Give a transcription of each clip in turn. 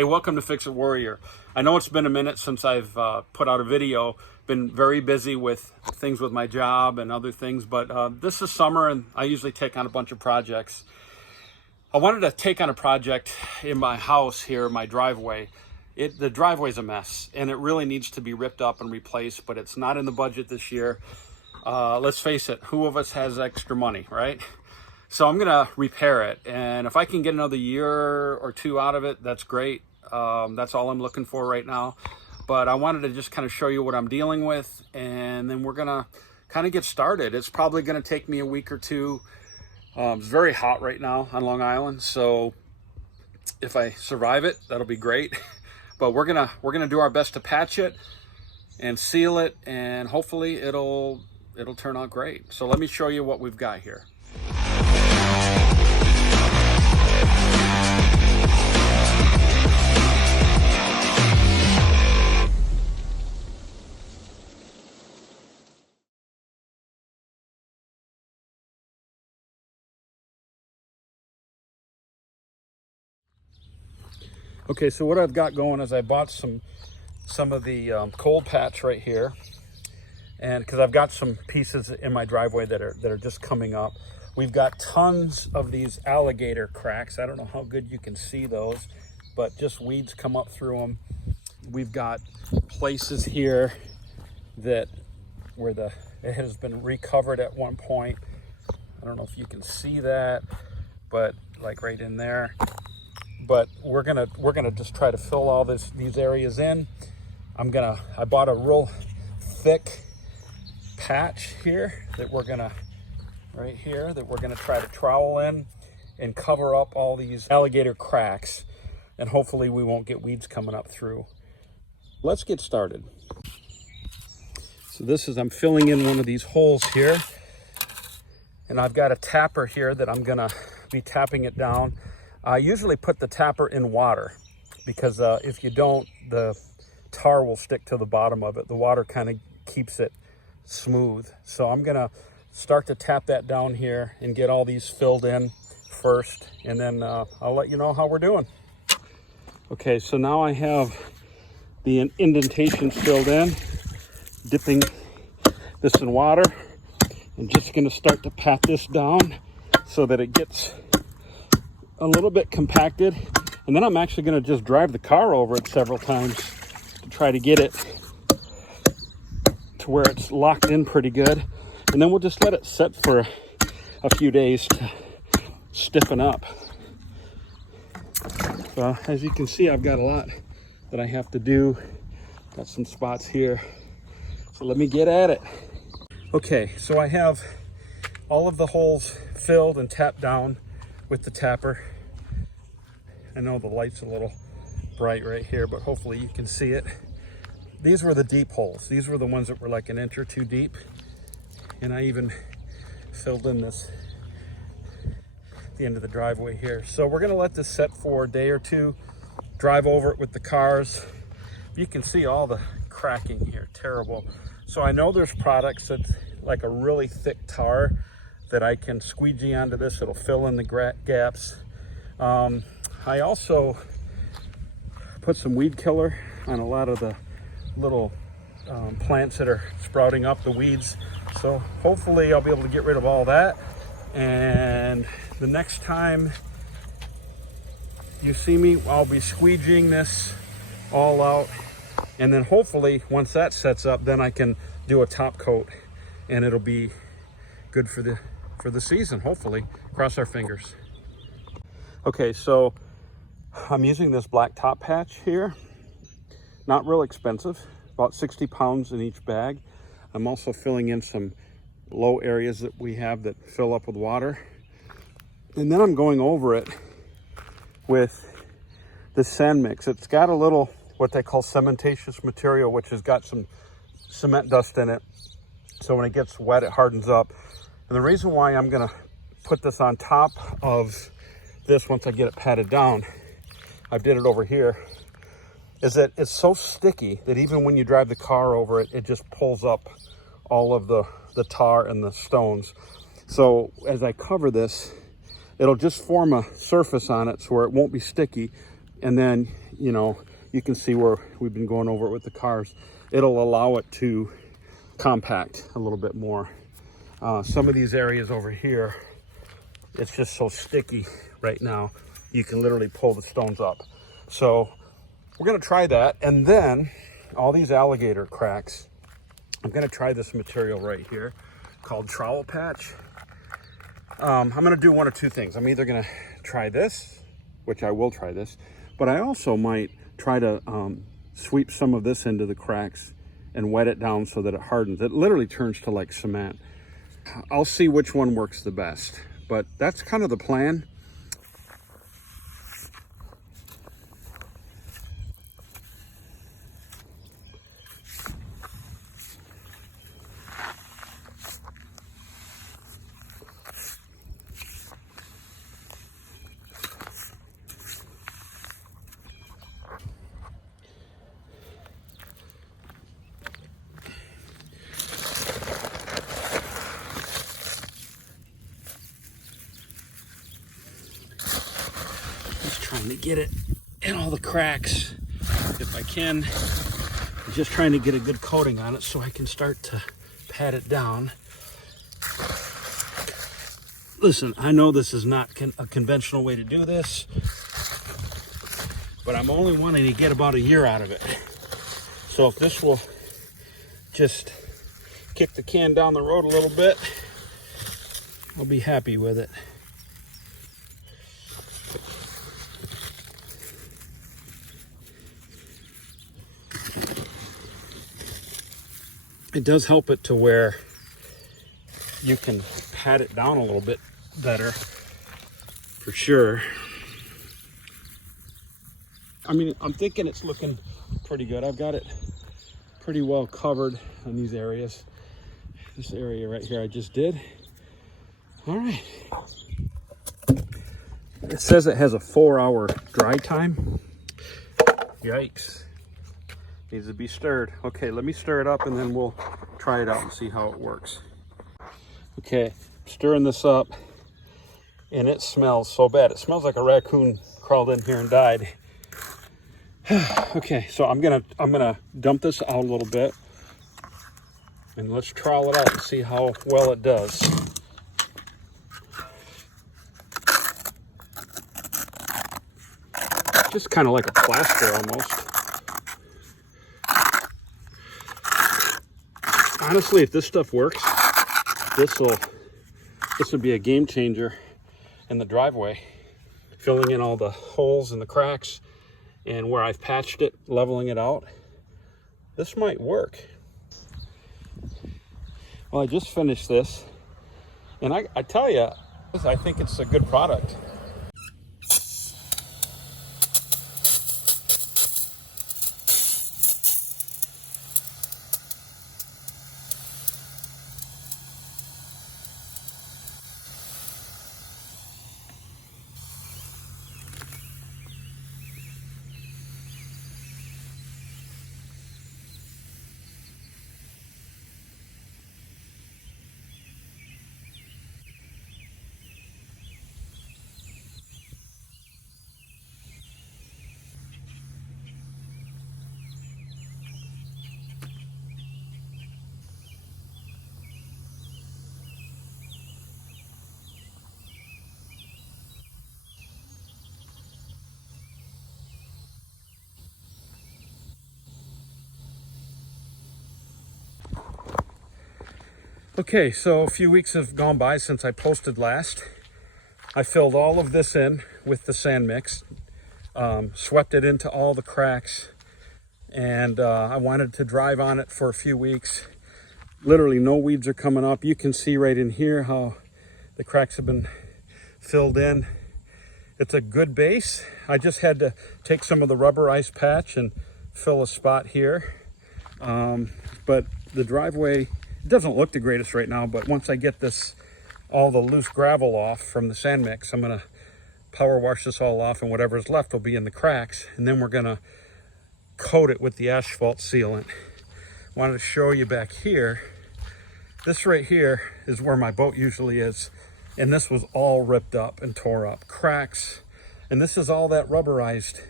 Hey, welcome to Fix It Warrior. I know it's been a minute since I've put out a video. Been very busy with things with my job and other things, but this is summer and I usually take on a bunch of projects. I wanted to take on a project in my house here, my driveway. The driveway's a mess and it really needs to be ripped up and replaced, but it's not in the budget this year. Let's face it, who of us has extra money, right? So I'm gonna repair it, and if I can get another year or two out of it, that's great. That's all I'm looking for right now. But I wanted to just kind of show you what I'm dealing with, and then we're gonna kind of get started. It's probably gonna take me a week or two. It's very hot right now on Long Island, so if I survive it, that'll be great. But we're gonna do our best to patch it and seal it, and hopefully it'll turn out great. So let me show you what we've got here. Okay, so what I've got going is I bought some of the cold patch right here, and because I've got some pieces in my driveway that are just coming up. We've got tons of these alligator cracks. I don't know how good you can see those, but just weeds come up through them. We've got places here that where it has been recovered at one point. I don't know if you can see that, but like right in there. But we're gonna just try to fill all these areas in. I bought a real thick patch here that we're gonna try to trowel in and cover up all these alligator cracks, and hopefully we won't get weeds coming up through. Let's get started. So I'm filling in one of these holes here, and I've got a tapper here that I'm gonna be tapping it down. I usually put the tapper in water because if you don't, the tar will stick to the bottom of it. The water kind of keeps it smooth. So I'm gonna start to tap that down here and get all these filled in first, and then I'll let you know how we're doing. Okay, so now I have the indentations filled in, dipping this in water. I'm just gonna start to pat this down so that it gets a little bit compacted, and then I'm actually going to just drive the car over it several times to try to get it to where it's locked in pretty good, and then we'll just let it sit for a few days to stiffen up. So as you can see, I've got a lot that I have to do. Got some spots here, so let me get at it. Okay, so I have all of the holes filled and tapped down with the tapper. I know the light's a little bright right here, but hopefully you can see it. These were the deep holes. These were the ones that were like an inch or two deep. And I even filled in the end of the driveway here. So we're gonna let this set for a day or two, drive over it with the cars. You can see all the cracking here, terrible. So I know there's products that's like a really thick tar that I can squeegee onto this. It'll fill in the gaps. I also put some weed killer on a lot of the little plants that are sprouting up, the weeds. So hopefully I'll be able to get rid of all that. And the next time you see me, I'll be squeegeeing this all out. And then hopefully once that sets up, then I can do a top coat and it'll be good for the season, hopefully. Cross our fingers. Okay, so I'm using this black top patch here. Not real expensive, about 60 pounds in each bag. I'm also filling in some low areas that we have that fill up with water. And then I'm going over it with the sand mix. It's got a little, what they call cementatious material, which has got some cement dust in it. So when it gets wet, it hardens up. And the reason why I'm gonna put this on top of this once I get it patted down, I did it over here, is that it's so sticky that even when you drive the car over it, it just pulls up all of the tar and the stones. So as I cover this, it'll just form a surface on it so where it won't be sticky, And then, you know, you can see where we've been going over it with the cars. It'll allow it to compact a little bit more. Some of these areas over here, it's just so sticky right now. You can literally pull the stones up. So we're gonna try that. And then all these alligator cracks, I'm gonna try this material right here called Trowel Patch. I'm gonna do one or two things. I'm either gonna try this, which I will try this, but I also might try to sweep some of this into the cracks and wet it down so that it hardens. It literally turns to like cement. I'll see which one works the best, but that's kind of the plan. Trying to get it in all the cracks if I can. I'm just trying to get a good coating on it so I can start to pat it down. Listen, I know this is not a conventional way to do this, but I'm only wanting to get about a year out of it. So if this will just kick the can down the road a little bit, I'll be happy with it. It does help it to where you can pat it down a little bit better, for sure. I mean, I'm thinking it's looking pretty good. I've got it pretty well covered on these areas. This area right here I just did. All right. It says it has a 4-hour dry time. Yikes. Needs to be stirred. Okay, let me stir it up and then we'll try it out and see how it works. Okay, stirring this up and it smells so bad. It smells like a raccoon crawled in here and died. Okay, so I'm gonna dump this out a little bit and let's trowel it out and see how well it does. Just kind of like a plaster almost. Honestly, if this stuff works, this will be a game changer in the driveway, filling in all the holes and the cracks, and where I've patched it, leveling it out. This might work. Well, I just finished this, and I tell you, I think it's a good product. Okay, so a few weeks have gone by since I posted last. I filled all of this in with the sand mix, swept it into all the cracks, and I wanted to drive on it for a few weeks. Literally no weeds are coming up. You can see right in here how the cracks have been filled in. It's a good base. I just had to take some of the rubberized patch and fill a spot here. But the driveway, it doesn't look the greatest right now, but once I get this, all the loose gravel off from the sand mix, I'm gonna power wash this all off, and whatever's left will be in the cracks, and then we're gonna coat it with the asphalt sealant. Wanted to show you back here. This right here is where my boat usually is, and this was all ripped up and tore up, cracks, and this is all that rubberized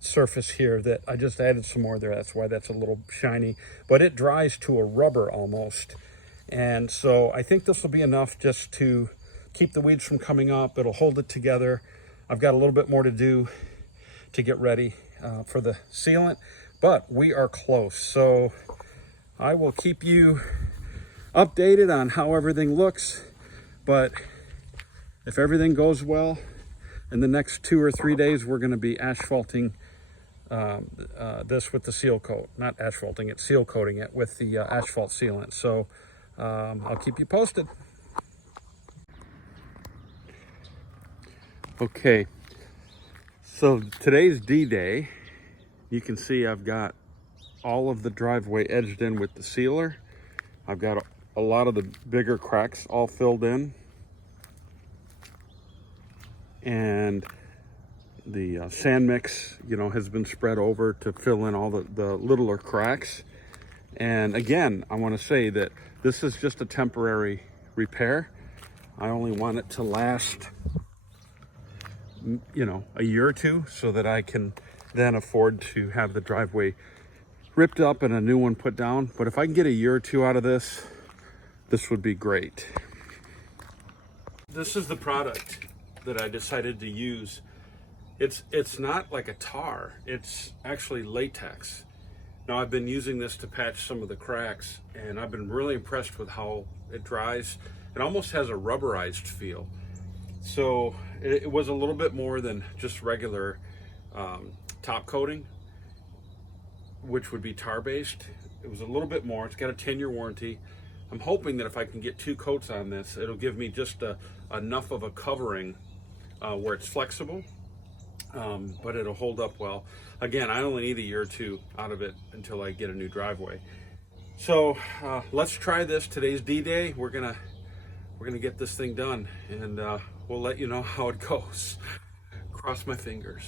surface here that I just added some more there. That's why that's a little shiny, but it dries to a rubber almost. And so I think this will be enough just to keep the weeds from coming up. It'll hold it together. I've got a little bit more to do to get ready for the sealant, but we are close. So I will keep you updated on how everything looks, but if everything goes well, in the next 2 or 3 days, we're going to be asphalting this with the seal coat. Not asphalting it, seal coating it with the asphalt sealant. So I'll keep you posted. Okay, so today's D-Day. You can see I've got all of the driveway edged in with the sealer. I've got a lot of the bigger cracks all filled in. And the sand mix, has been spread over to fill in all the littler cracks. And again, I want to say that this is just a temporary repair. I only want it to last, a year or two, so that I can then afford to have the driveway ripped up and a new one put down. But if I can get a year or two out of this, this would be great. This is the product that I decided to use. It's not like a tar, it's actually latex. Now I've been using this to patch some of the cracks, and I've been really impressed with how it dries. It almost has a rubberized feel. So it was a little bit more than just regular top coating, which would be tar based. It was a little bit more. It's got a 10-year warranty. I'm hoping that if I can get 2 coats on this, it'll give me just enough of a covering where it's flexible, but it'll hold up well. Again, I only need a year or 2 out of it until I get a new driveway. So let's try this. Today's D-Day. We're gonna get this thing done, and we'll let you know how it goes. Cross my fingers.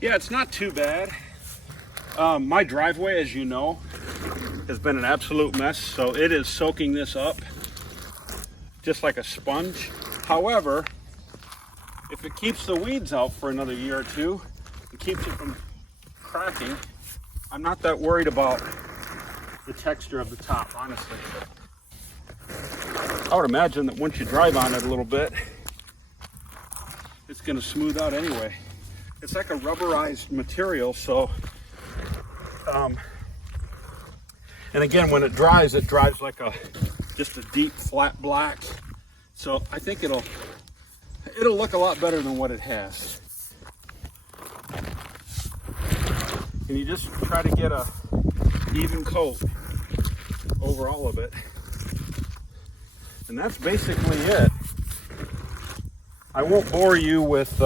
Yeah, it's not too bad. My driveway, as you know, has been an absolute mess, so it is soaking this up just like a sponge. However, if it keeps the weeds out for another year or 2, it keeps it from cracking, I'm not that worried about the texture of the top, honestly. I would imagine that once you drive on it a little bit, it's going to smooth out anyway. It's like a rubberized material, so and again, when it dries like just a deep flat black. So I think it'll look a lot better than what it has. And you just try to get a even coat over all of it, and that's basically it. I won't bore you with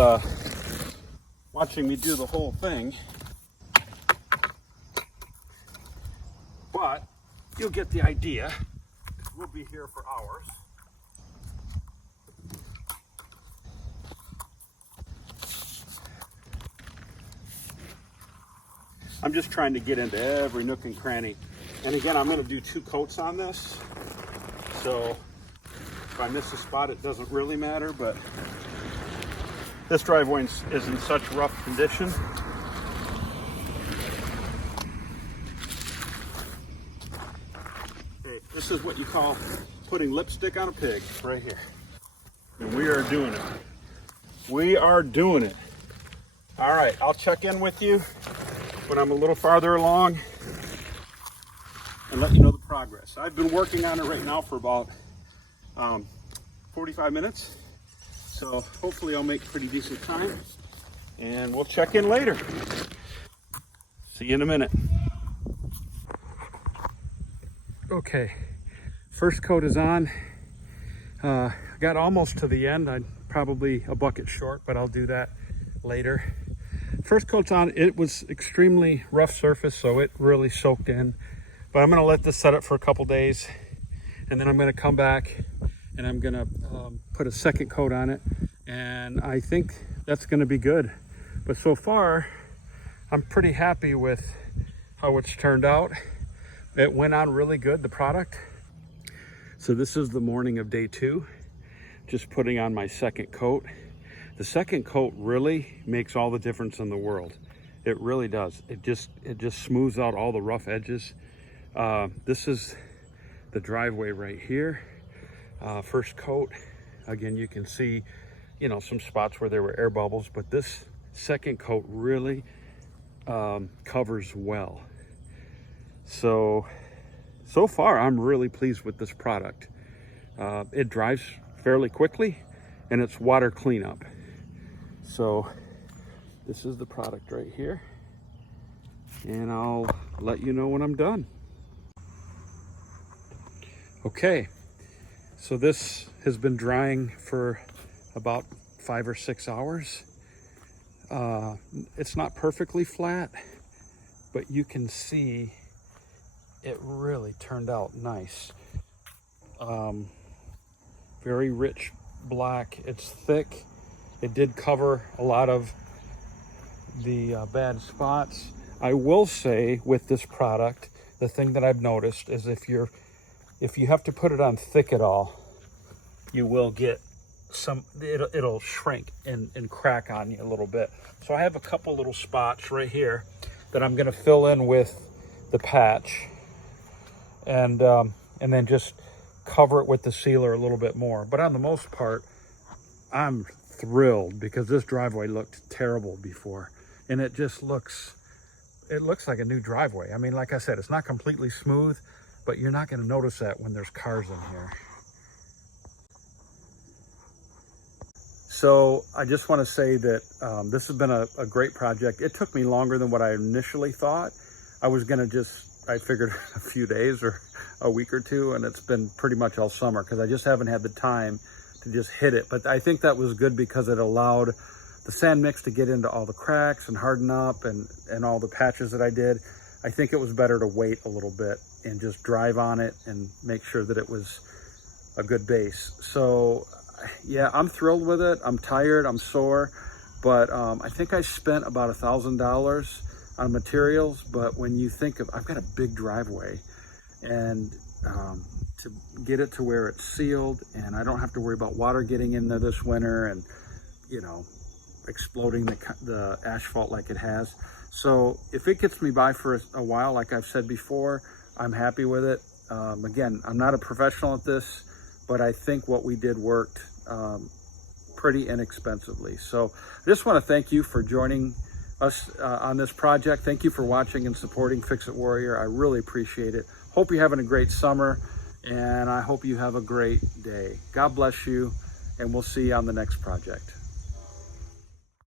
watching me do the whole thing, but you'll get the idea. We'll be here for hours. I'm just trying to get into every nook and cranny. And again, I'm going to do 2 coats on this, so if I miss a spot, it doesn't really matter. But this driveway is in such rough condition. Hey, this is what you call putting lipstick on a pig right here. And we are doing it. We are doing it. All right, I'll check in with you when I'm a little farther along and let you know the progress. I've been working on it right now for about 45 minutes. So hopefully I'll make pretty decent time, and we'll check in later. See you in a minute. Okay, first coat is on. Got almost to the end. I'm probably a bucket short, but I'll do that later. First coat's on. It was extremely rough surface, so it really soaked in. But I'm gonna let this set up for a couple days, and then I'm gonna come back and I'm gonna put a second coat on it. And I think that's going to be good. But so far, I'm pretty happy with how it's turned out. It went on really good, the product. So this is the morning of day 2, just putting on my second coat. The second coat really makes all the difference in the world. It really does. It just smooths out all the rough edges. This is the driveway right here. First coat, again, you can see, you know, some spots where there were air bubbles, but this second coat really covers well. So far, I'm really pleased with this product. It dries fairly quickly, and it's water cleanup. So this is the product right here, and I'll let you know when I'm done. Okay, so this has been drying for about 5 or 6 hours. It's not perfectly flat, but you can see it really turned out nice. Very rich black. It's thick. It did cover a lot of the bad spots. I will say with this product, the thing that I've noticed is if you have to put it on thick at all, you will get it'll shrink and crack on you a little bit. So I have a couple little spots right here that I'm going to fill in with the patch, and then just cover it with the sealer a little bit more. But on the most part, I'm thrilled because this driveway looked terrible before, and it looks like a new driveway. I mean, like I said, it's not completely smooth, but you're not going to notice that when there's cars in here. So I just want to say that this has been a great project. It took me longer than what I initially thought. I figured a few days or a week or two, and it's been pretty much all summer because I just haven't had the time to just hit it. But I think that was good because it allowed the sand mix to get into all the cracks and harden up and all the patches that I did. I think it was better to wait a little bit and just drive on it and make sure that it was a good base. So yeah, I'm thrilled with it. I'm tired, I'm sore, but I think I spent about $1,000 on materials. But when you think of, I've got a big driveway, and to get it to where it's sealed and I don't have to worry about water getting in there this winter and, you know, exploding the asphalt like it has. So if it gets me by for a while, like I've said before, I'm happy with it. Again, I'm not a professional at this, but I think what we did worked pretty inexpensively. So I just want to thank you for joining us on this project. Thank you for watching and supporting Fix It Warrior. I really appreciate it. Hope you're having a great summer, and I hope you have a great day. God bless you, and we'll see you on the next project.